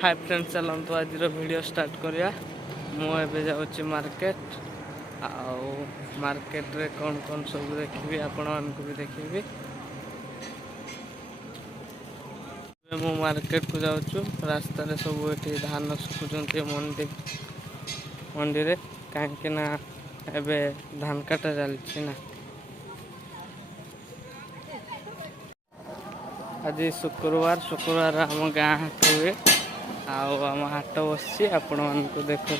Hi friends, चलतु आज video start करिया। मुझे जाऊँगी मार्केट। आउ मार्केट रे कौन कौन सब देखी आपण मानक भी देखी। मु मार्केट को जाऊँ रास्त सब ये धान सुखुंट मंडी रे कहीं ना एबे धान काटा चलती ना। आज शुक्रवार आम गाँ हाट हुए। आम हाट बस आपण मानक देखु।